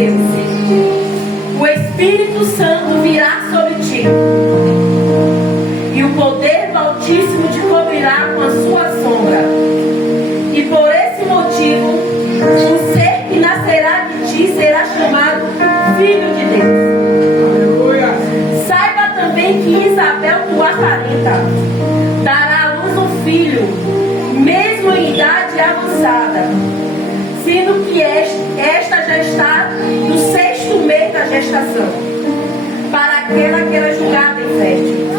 Deus. O Espírito Santo virá sobre ti, e o poder do Altíssimo te cobrirá com a sua sombra. E por esse motivo, o ser que nascerá de ti será chamado Filho de Deus. Saiba também que Isabel, tua parenta, dará à luz um filho, mesmo em idade avançada, sendo que esta já está no 6º mês da gestação, para aquela que era julgada infértil.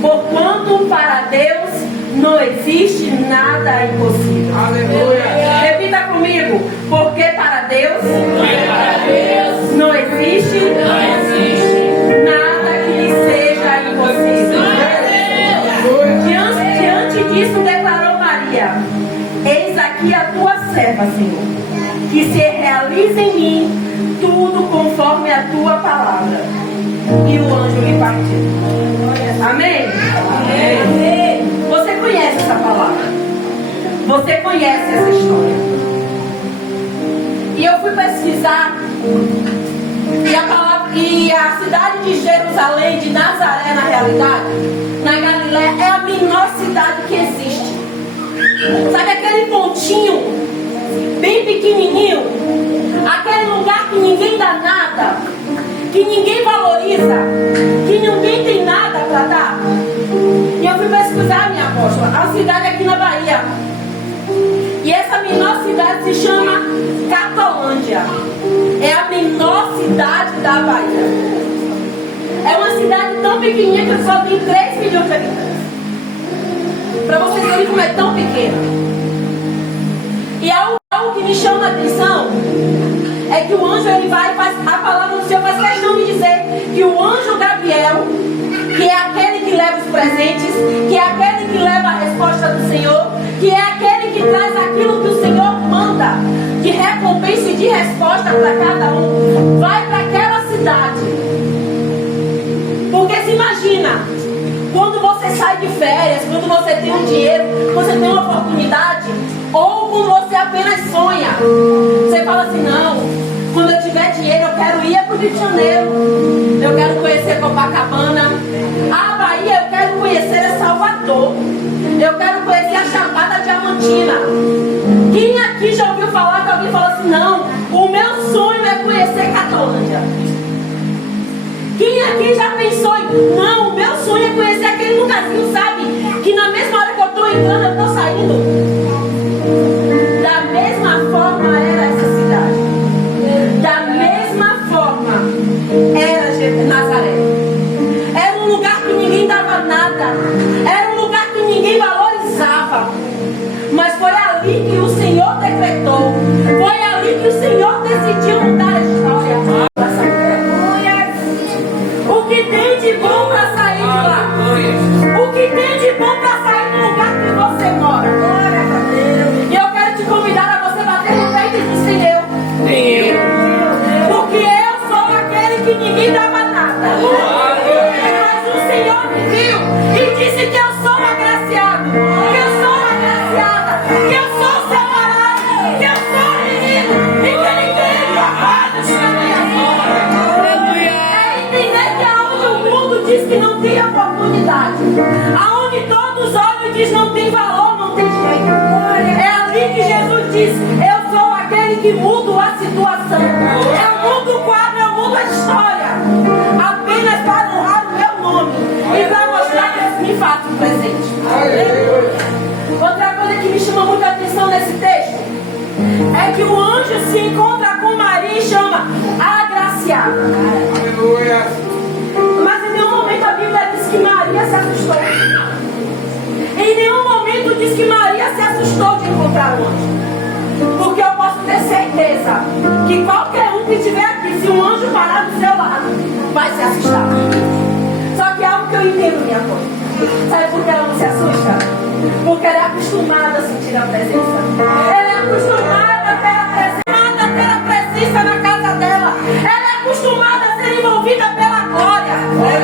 Porquanto para Deus não existe nada impossível. Aleluia. Repita comigo. Porque para Deus não existe nada que lhe seja impossível. Diante disso declarou Maria: eis aqui a tua serva, Senhor, que se realize em mim tudo conforme a tua palavra. E o anjo lhe partiu. Amém? Amém. Você conhece essa palavra? Você conhece essa história? E eu fui pesquisar, e a cidade de Jerusalém, de Nazaré, na realidade, na Galiléia, é a menor cidade que existe. Sabe aquele pontinho bem pequenininho, aquele lugar que ninguém dá nada, que ninguém valoriza, que ninguém tem nada para dar? E eu fui pesquisar, minha apóstola, a cidade aqui na Bahia. E essa menor cidade se chama Catolândia. É a menor cidade da Bahia. É uma cidade tão pequenininha que só tem 3 milhões de habitantes. Para vocês verem como é tão pequena. E algo que me chama a atenção é que o anjo, ele vai, a palavra do Senhor faz questão de dizer que o anjo Gabriel, que é aquele que leva os presentes, que é aquele que leva a resposta do Senhor, que é aquele que traz aquilo que o Senhor manda, de recompensa e de resposta para cada um, vai para aquela cidade. Porque se imagina, quando você sai de férias, quando você tem um dinheiro, você tem uma oportunidade, ou quando você apenas sonha, você fala assim: não, quando eu tiver dinheiro eu quero ir para o Rio de Janeiro, eu quero conhecer Copacabana, a Bahia, eu quero conhecer Salvador, eu quero conhecer a Chapada Diamantina. Quem aqui já ouviu falar que alguém falou assim: não, o meu sonho é conhecer Catolândia? Quem aqui já pensou em: não, o meu sonho é conhecer aquele lugarzinho, sabe, que na mesma hora que eu estou entrando eu estou saindo? Da mesma forma era essa cidade. Da mesma forma era Nazaré. Era um lugar que ninguém dava nada. Era um lugar que ninguém valorizava. Mas foi ali que o Senhor decretou. Foi ali que o Senhor decidiu mudar a história. O que tem de bom para sair de lá? O que tem de bom para sair do lugar que você mora? E eu quero te convidar a você bater no peito e dizer: eu. Porque eu sou aquele que ninguém dava nada. Mas o Senhor me viu e disse que eu sou agraciado, que eu sou agraciada, que eu sou separado, que eu sou menino e que Ele tem amados na minha vida. É entender que aonde o mundo diz que não tem oportunidade, aonde todos olham e diz não tem valor, não tem jeito, é ali que Jesus diz: eu sou aquele que muda a situação, eu mudo o quadro, eu mudo a história, apenas para honrar o meu nome e para mostrar que eu me faço presente. Outra coisa que me chama muita atenção nesse texto é que o anjo se encontra com Maria e chama agraciada. Mas em nenhum momento a Bíblia diz que Maria se assustou. Em nenhum momento diz que Maria se assustou de encontrar o anjo. Porque eu posso ter certeza que qualquer um que estiver aqui, se um anjo parar do seu lado, vai se assustar. Só que é algo que eu entendo, minha mãe. Sabe por que ela não se assusta? Porque ela é acostumada a sentir a presença. Ela é acostumada a ter a presença na casa dela. Ela é acostumada a ser envolvida pela glória.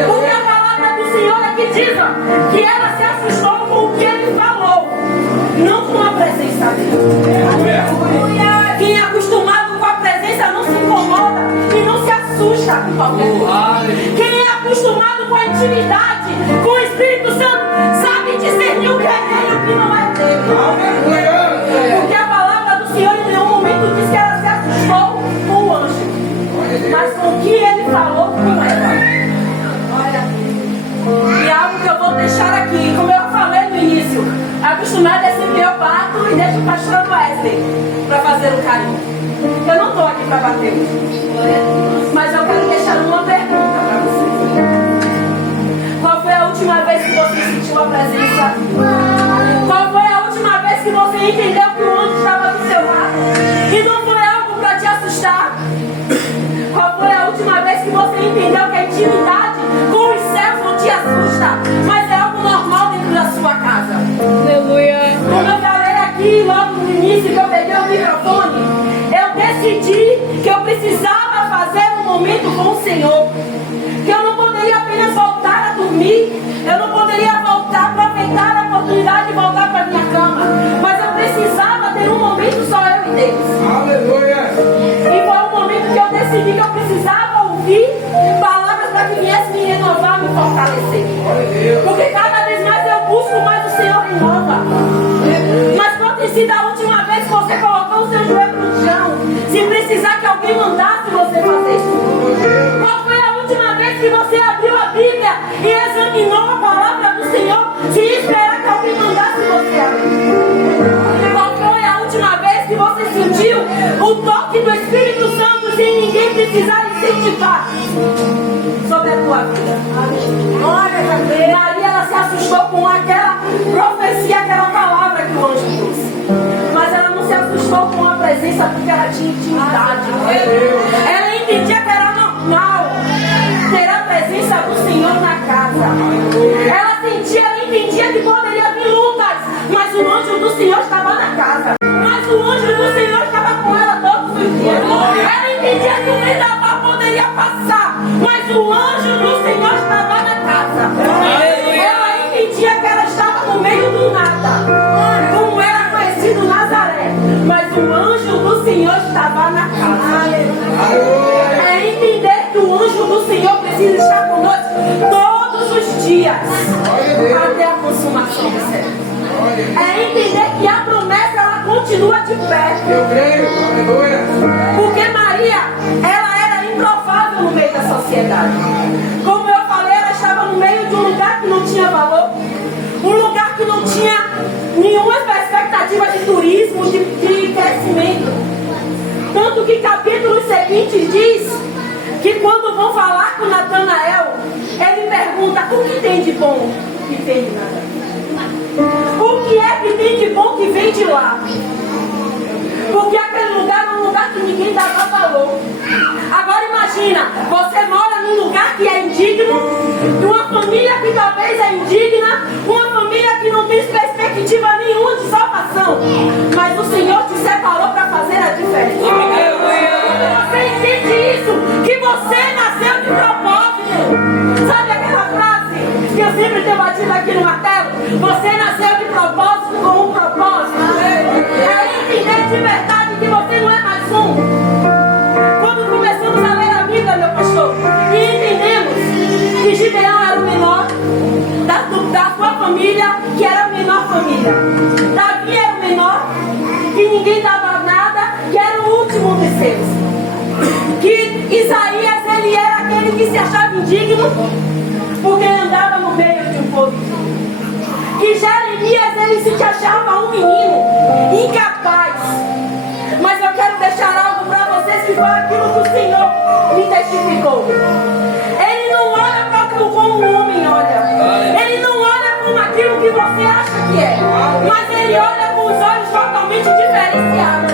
Porque a palavra do Senhor é que diz que ela se assustou com o que Ele falou, não com a presença dele. Quem é acostumado com a presença não se incomoda. Wesley para fazer um carinho. Eu não estou aqui para bater hoje. Mas eu quero deixar uma pergunta para vocês. Qual foi a última vez que você sentiu a presença? Qual foi a última vez que você entendeu que o anjo estava do seu lado? E não foi algo para te assustar? Qual foi a última vez que você entendeu que a intimidade com os céus não te assusta, mas é algo normal dentro da sua casa? Aleluia. Como eu falei aqui logo no início que eu peguei o microfone, eu decidi que eu precisava fazer um momento com o Senhor. Que eu não poderia apenas voltar a dormir, eu não poderia aproveitar a oportunidade de voltar para minha cama, mas eu precisava ter um momento só eu e Deus. Aleluia. E foi um momento que eu decidi que eu precisava ouvir palavras para que viesse me renovar, me fortalecer. Porque cada vez mais eu busco, mais o Senhor renova. Mas qual tem sido a última vez que você colocou o seu joelho no chão, sem precisar que alguém mandasse você fazer isso? Qual foi a última vez que você abriu a Bíblia e examinou a palavra do Senhor, sem esperar que alguém mandasse você abrir? Qual foi a última vez que você sentiu o toque do Espírito Santo sem ninguém precisar incentivar sobre a tua vida? Maria, ela se assustou com aquela profecia, aquela palavra que o anjo trouxe. Mas ela não se assustou com a presença porque ela tinha intimidade. Ela entendia que era normal ter a presença do Senhor na casa. Ela entendia que poderia vir lutas, mas o anjo do Senhor estava na casa. Mas o anjo do Senhor estava com ela todos os dias. Ela entendia que o vendaval poderia passar, mas o anjo do Senhor estava na casa. Ela entendia que ela estava no meio do nada, como era conhecido Nazaré, mas o anjo do Senhor estava na casa. É entender que o anjo do Senhor precisa estar conosco todos os dias, até a consumação do século. É entender que a promessa ela continua de pé. Eu creio, aleluia. Porque Maria, ela era improvável no meio da sociedade. Como eu falei, ela estava no meio de um lugar que não tinha valor, um lugar que não tinha nenhuma expectativa de turismo, de crescimento. Tanto que capítulo seguinte diz que quando vão falar com Natanael, ele pergunta: o que tem de bom que vem de nada? O que é que tem de bom que vem de lá? Porque aquele lugar é um lugar que ninguém dava valor. Agora imagina, você mora num lugar que é indigno, de uma família que talvez é indigna, uma família que não tem perspectiva nenhuma de salvação, mas o Senhor te separou para fazer a diferença. Você entende isso? Que você nasceu de propósito. Sabe aquela frase que eu sempre tenho batido aqui no martelo? Você nasceu de propósito com um propósito. É entender de verdade que você não é mais um. Quando começamos a ler a Bíblia, meu pastor, e entendemos que Gideão era o menor da sua família, que era a menor família. Davi era o menor, que ninguém dava nada, que era o último dos seus. Que Isaías, ele era aquele que se achava indigno, porque ele andava no meio de um povo. Que Jeremias, ele se achava um menino incapaz. Mas eu quero deixar algo para vocês que foi aquilo que o Senhor me testificou. Ele não olha como um homem olha. Ele não olha como aquilo que você acha que é. Mas ele olha com os olhos totalmente diferenciados.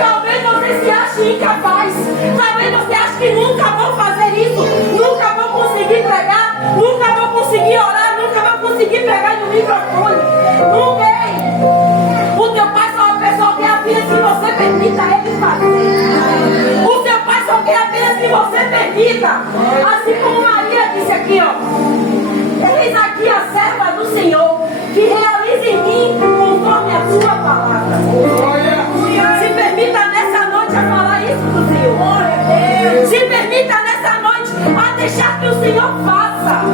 Talvez você se ache incapaz. Talvez você ache que nunca vou fazer isso. Nunca vou conseguir pregar. Nunca vou conseguir orar. Nunca vou conseguir pegar no microfone. Nunca. O teu pai só quer apenas que você permita ele fazer. O teu pai só quer apenas que você permita. Assim como Maria disse aqui, ó: eis aqui a serva do Senhor, que realiza em mim conforme a sua palavra. Se permita nessa noite a falar isso do Senhor. Se permita nessa noite a deixar que o Senhor faça.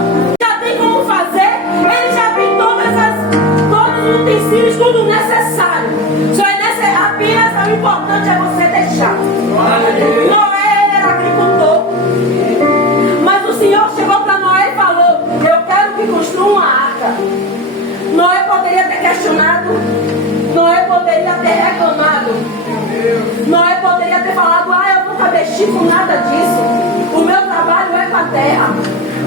Já tem como fazer, ele já tem todos os utensílios, tudo necessário. Só é apenas o importante é você deixar. Noé, ele era agricultor, mas o Senhor chegou para Noé e falou: eu quero que construa uma arca. Noé poderia ter questionado, Noé poderia ter reclamado. investir com nada disso. O meu trabalho é com a terra.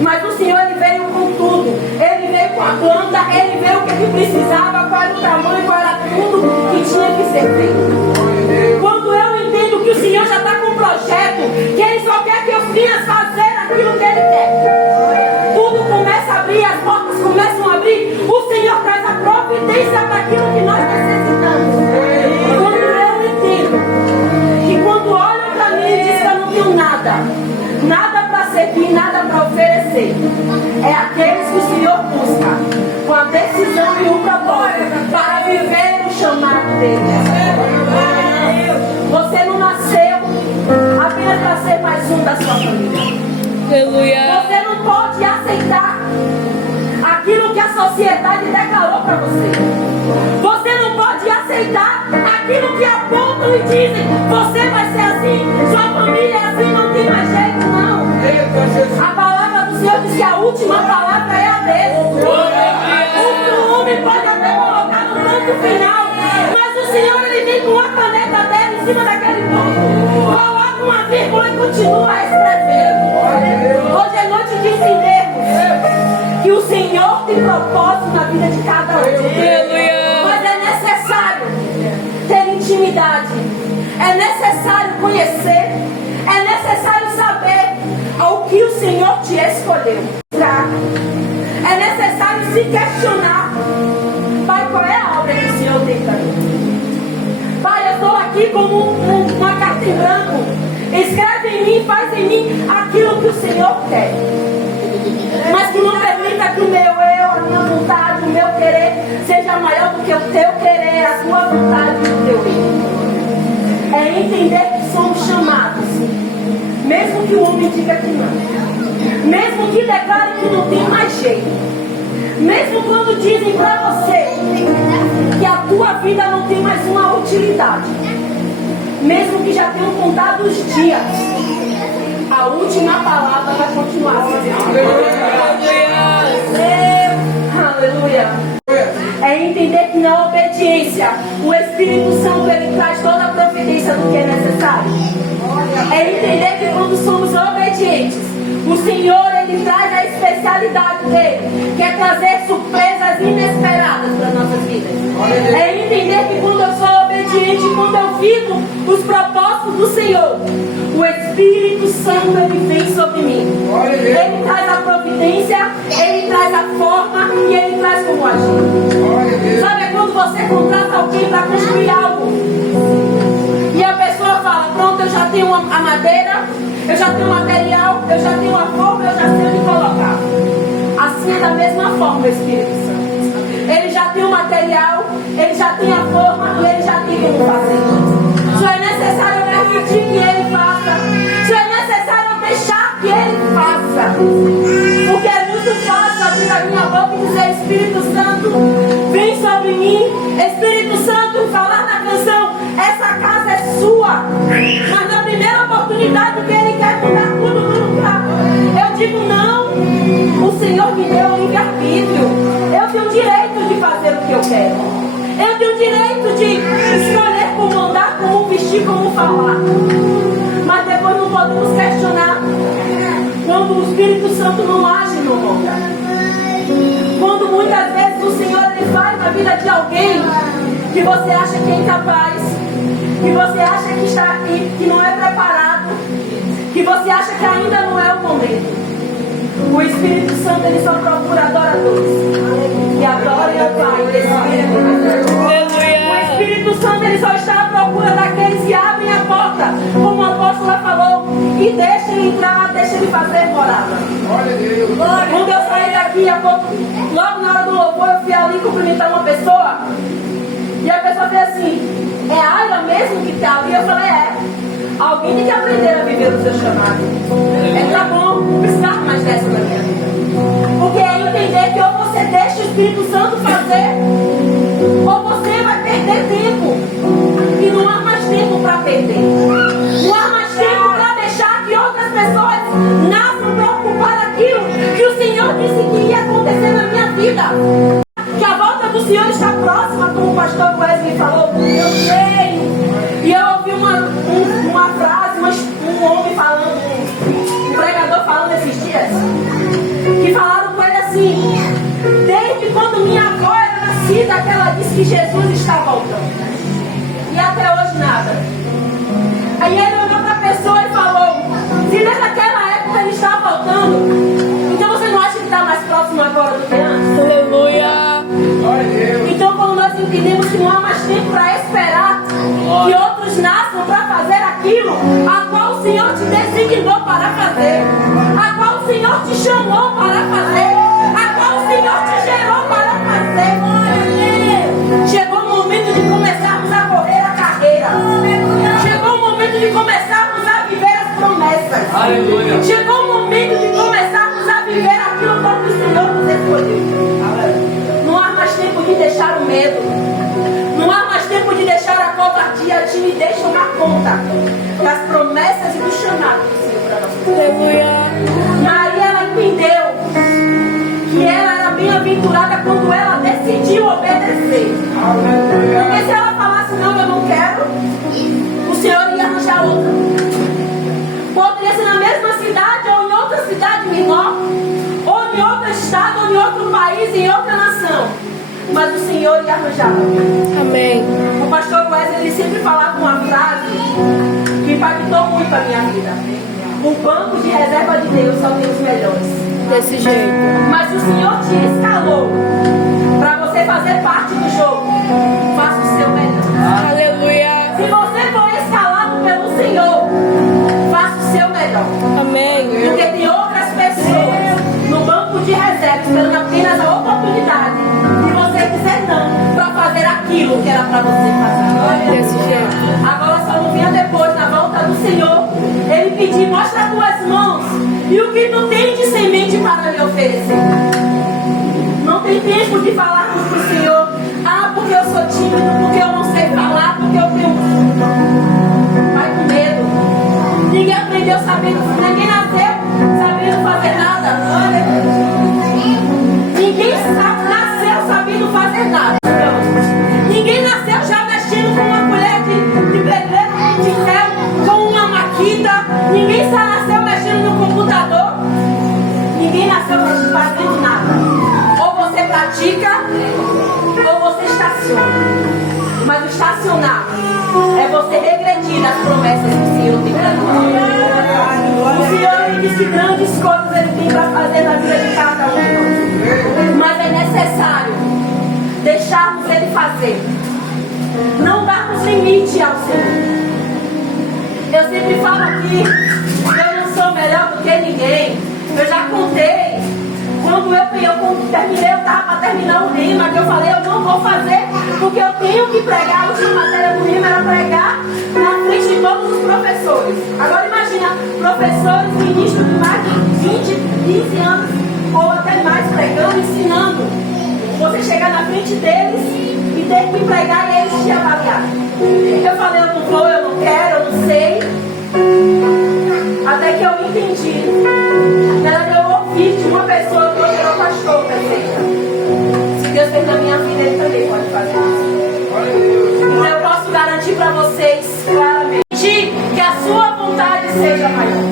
Mas o Senhor, Ele veio com tudo. Ele veio com a planta, Ele veio o que Ele precisava, qual era o tamanho, qual era tudo que tinha que ser feito. Quando eu entendo que o Senhor já está com um projeto, que Ele só quer que eu venha fazer aquilo que Ele quer. Tudo começa a abrir, as portas começam a abrir. O Senhor traz a providência para aquilo que nós necessitamos. Quando eu entendo que quando olham para mim e dizem que eu não tenho nada, nada para servir, nada para oferecer, é aqueles que o Senhor busca com a decisão e o propósito para viver o chamado dele. Você não nasceu apenas para ser mais um da sua família. Aleluia. Você não pode aceitar aquilo que a sociedade declarou para você. Você não pode aceitar aquilo que apontam e dizem: você vai ser assim, sua família é assim, não tem mais jeito, não. A palavra do Senhor diz que a última palavra é a dele. O homem pode até colocar no ponto final, mas o Senhor, Ele vem com a caneta dele em cima daquele ponto, coloca uma vírgula e continua a escrever. Hoje é noite de entendermos que o Senhor tem propósito na vida de cada um. Mas é necessário ter intimidade, é necessário conhecer, é necessário saber ao que o Senhor te escolheu. É necessário se questionar: Pai, qual é a obra que o Senhor tem para mim? Pai, eu estou aqui como uma carta em branco. Escreve em mim, faz em mim aquilo que o Senhor quer. Mas que não permita que o meu eu, a minha vontade, o meu querer seja maior do que o teu querer, a tua vontade e o teu eu. É entender que somos chamados, mesmo que o homem diga que não, mesmo que declare que não tem mais jeito, mesmo quando dizem para você que a tua vida não tem mais uma utilidade, mesmo que já tenham contado os dias, a última palavra vai continuar sendo. Aleluia. É entender que na obediência o Espírito Santo, ele traz toda a providência do que é necessário. É entender que quando somos obedientes, o Senhor, ele traz a especialidade dele, que é trazer surpresas inesperadas para nossas vidas. É entender que quando eu sou obediente, quando eu vivo os propósitos do Senhor, o Espírito Santo, ele vem sobre mim. Ele traz a providência, ele traz a forma e ele traz como agir. Sabe, é quando você contrata alguém para construir algo e a pessoa fala: pronto, eu já tenho a madeira, eu já tenho o material, eu já tenho a forma, eu já sei onde colocar. Assim é da mesma forma o Espírito Santo. Ele já tem o material, ele já tem a forma e ele já tem como fazer. Só é necessário permitir que ele faça. Só é necessário deixar que ele faça. Porque é muito fácil abrir a minha boca e dizer: Espírito Santo, vem sobre mim. Espírito Santo, falar na canção: essa casa é sua. Mas na primeira oportunidade que ele quer mudar tudo no lugar, eu digo: não. O Senhor me deu livre-arbítrio. Eu tenho o direito de fazer o que eu quero. Eu tenho o direito de escolher como andar, como vestir, como falar. Mas depois não podemos questionar quando o Espírito Santo não age no mundo. Quando muitas vezes o Senhor, ele faz na vida de alguém que você acha que é incapaz, que você acha que está aqui, que não é preparado, que você acha que ainda não é o momento. O Espírito Santo, ele só procura adoradores que adorem ao Pai em espírito. O Espírito Santo, ele só está à procura daqueles que abrem a porta, como a apóstola falou, e deixa ele entrar, deixa ele fazer morada. Quando eu saí daqui há pouco, logo na hora do louvor, eu fui ali cumprimentar uma pessoa e a pessoa fez assim: é a Ayla mesmo que está ali? Eu falei: é. Alguém tem que aprender a viver o seu chamado. Tá bom, não precisar mais dessa na minha vida. Porque é entender que ou você deixa o Espírito Santo fazer, ou você vai perder tempo. E não há mais tempo para perder. Não há mais tempo para deixar que outras pessoas nasçam para ocupar aquilo que o Senhor disse que ia acontecer na minha vida. Que a volta do Senhor está próxima, como o pastor Wesley falou. Eu sei. E eu ouvi uma frase, um entendemos que não há mais tempo para esperar que outros nasçam para fazer aquilo a qual o Senhor te designou para fazer, a qual o Senhor te chamou para fazer, a qual o Senhor te gerou para fazer. Chegou o momento de começarmos a correr a carreira. Chegou o momento de começarmos a viver as promessas. Aleluia. Chegou o momento de começarmos a viver aquilo que o Senhor nos escolheu. Não há mais tempo de deixar o medo. Não há mais tempo de deixar a covardia, a timidez tomar conta das promessas e do chamado do Senhor para nós. Aleluia. Maria, ela entendeu que ela era bem-aventurada quando ela decidiu obedecer. Porque se ela falasse, não, eu não quero, o Senhor ia arranjar outra. Poderia ser na mesma cidade ou em outra cidade menor, ou em outro estado, ou em outro país, em outra nação. Mas o Senhor ia arranjar outra. Amém. O pastor Wesley, ele sempre falava uma frase que impactou muito a minha vida. O banco de reserva de Deus só tem os melhores. Desse jeito. Mas o Senhor te escalou para você fazer parte do jogo. Faça o seu melhor. Aleluia. Se você for escalado pelo Senhor, faça o seu melhor. Amém. Porque tem outras pessoas no banco de reserva esperando apenas a oportunidade de você dizer não para fazer aquilo que era para você fazer. Desse jeito. Agora só não vinha depois, na volta do Senhor, ele pediu, mostra as tuas mãos e o que tu tem de semente para me oferecer. Não tem tempo de falarmos para o Senhor, porque eu sou tímido, porque eu não sei falar, porque eu tenho... Vai com medo. Ninguém aprendeu sabendo, ninguém nasceu sabendo fazer nada. Ninguém nasceu sabendo fazer nada. Ninguém nasceu já mexendo com uma colher de pedreiro de ferro, com uma maquita. Ninguém só nasceu mexendo no computador. Ninguém nasceu fazendo nada. Ou você pratica, ou você estaciona. Mas o estacionar é você regredir nas promessas que o Senhor tem para nós. O Senhor, ele diz que grandes coisas ele tem para fazer na vida de cada um de nós. Mas é necessário deixarmos ele fazer. Não darmos limite ao Senhor. Eu sempre falo aqui, eu não sou melhor do que ninguém. Eu já contei. Quando eu terminei, eu estava para terminar o rima, que eu falei, eu não vou fazer, porque eu tenho que pregar. A última matéria do rima era pregar na frente de todos os professores. Agora imagina, professores, ministros de mais de 20, 15 anos, ou até mais, pregando, ensinando. Você chegar na frente deles e ter que pregar e eles te avaliar. Eu falei, eu não vou, eu não quero, eu não sei. Até que eu entendi. Eu ouvi de uma pessoa que hoje era o pastor, perfeita. Se Deus fez na minha vida, ele também pode fazer isso. Então eu posso garantir para vocês claramente que a sua vontade seja maior.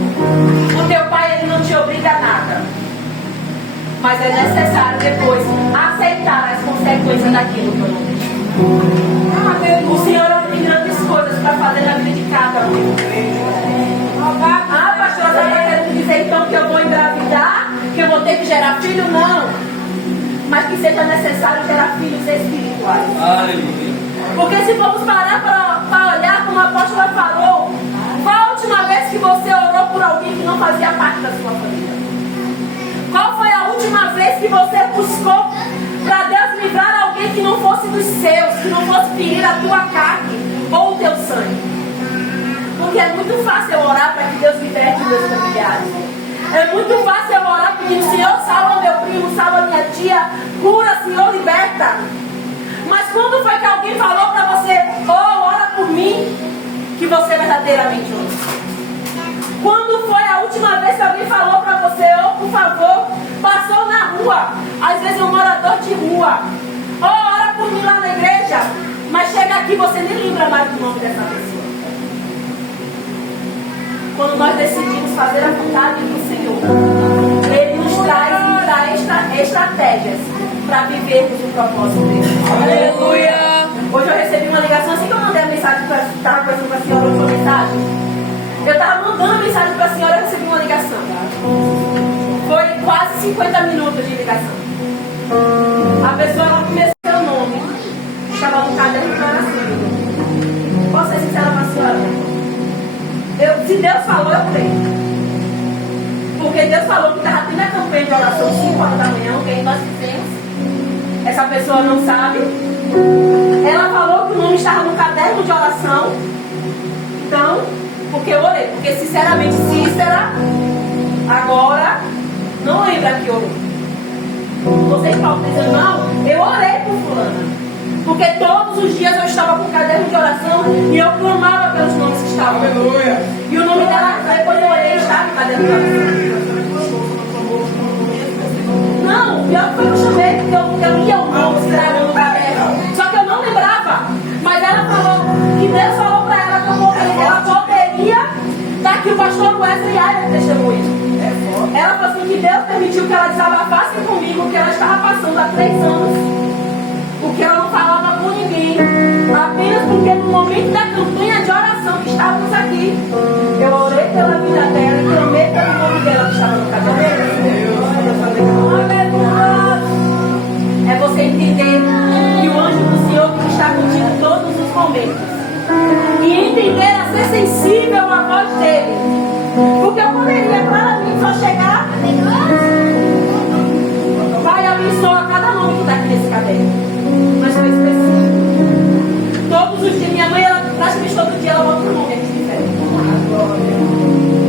O teu pai, ele não te obriga a nada. Mas é necessário depois aceitar as consequências daquilo que eu não deixo. O Senhor tem grandes coisas para fazer na vida de cada um. Pastor, você está querendo dizer então que eu vou engravidar, que eu vou ter que gerar filho? Não. Mas que seja necessário gerar filhos espirituais. Aleluia. Porque se formos parar para olhar como a apóstola falou, qual a última vez que você orou por alguém que não fazia parte da sua família? Qual foi a última vez que você buscou para Deus livrar alguém que não fosse dos seus, que não fosse ferir a tua carne ou o teu sangue? Porque é muito fácil eu orar para que Deus liberte meus familiares. É muito fácil eu orar pedindo, Senhor, salva meu primo, salva minha tia, cura, Senhor, liberta. Mas quando foi que alguém falou para você, ora por mim, que você verdadeiramente orou? Quando foi a última vez que alguém falou para você, por favor, passou na rua, às vezes um morador de rua, ora por mim lá na igreja, mas chega aqui você nem lembra mais do nome dessa pessoa. Quando nós decidimos fazer a vontade do Senhor, Ele nos traz estratégias para vivermos o propósito dele. Aleluia. Hoje eu recebi uma ligação, assim que eu mandei a mensagem, estava conversando com a senhora, outra mensagem. Eu estava mandando a mensagem para a senhora e recebi uma ligação. Foi quase 50 minutos de ligação. A pessoa, ela começou o nome, estava Se Deus falou, eu creio. Porque Deus falou que estava tendo a campanha de oração 5 horas da manhã, o que nós fizemos. Essa pessoa não sabe. Ela falou que o nome estava no caderno de oração. Então, porque eu orei. Porque sinceramente, Cícera, agora, não lembra que orou. Vocês podem dizer, não, eu orei por fulana. Porque todos os dias eu estava com o caderno de oração e eu clamava pelos nomes que estavam. Aleluia. E o nome dela, depois eu olhei, estava no caderno de oração. Não, pior que foi que eu chamei, porque eu lia o nome escrevendo no caderno. Só que eu não lembrava. Mas ela falou que Deus falou para ela que ela poderia estar aqui o pastor Wesley e a testemunha. Ela falou assim que Deus permitiu que ela desabafasse comigo, que ela estava passando há 3 anos. Porque ela não falava com ninguém. Apenas porque no momento da campanha de oração que estávamos aqui, eu orei pela vida dela e clamei pelo nome dela que estava no caderno. É você entender que o anjo do Senhor que está contigo em todos os momentos. E entender a ser sensível à voz dele. Porque eu poderia claramente só chegar. Pai, abençoa cada nome que está aqui nesse caderno. Mas foi específico. Todos os dias, minha mãe, ela praticamente todo dia ela bota o nome aqui de fé.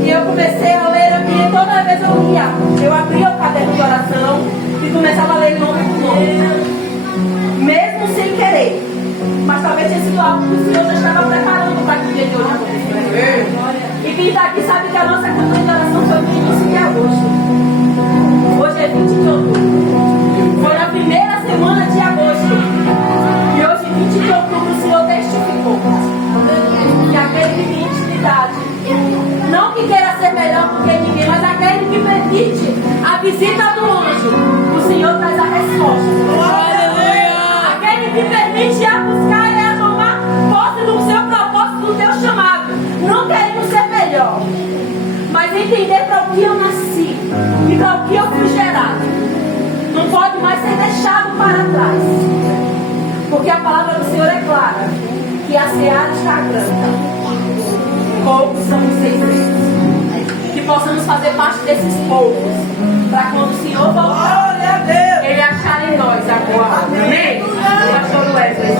E eu comecei a ler aqui, toda vez eu lia. Eu abria o caderno de oração e começava a ler nome por nome. Mesmo sem querer. Mas talvez tenha sido algo que o Senhor já estava preparando para que o dia de hoje acontecesse. E quem está aqui sabe que a nossa campanha de oração foi no início de agosto. Hoje é 20 de outubro. Foi na primeira semana de agosto. E hoje, 20 de outubro, o Senhor testificou que aquele que tem intimidade, não que queira ser melhor do que ninguém, mas aquele que permite a visita do anjo, o Senhor traz a resposta. Aquele que permite a buscar e a tomar posse do seu propósito, do teu chamado. Não queremos ser melhor, mas entender para o que eu nasci e para o que eu fui gerado. Não pode mais ser deixado para trás. Porque a palavra do Senhor é clara, que a seara está grande. Poucos são os segredos. Que possamos fazer parte desses poucos, para quando o Senhor voltar, Ele achar em nós agora. Amém? Pastor Wesley.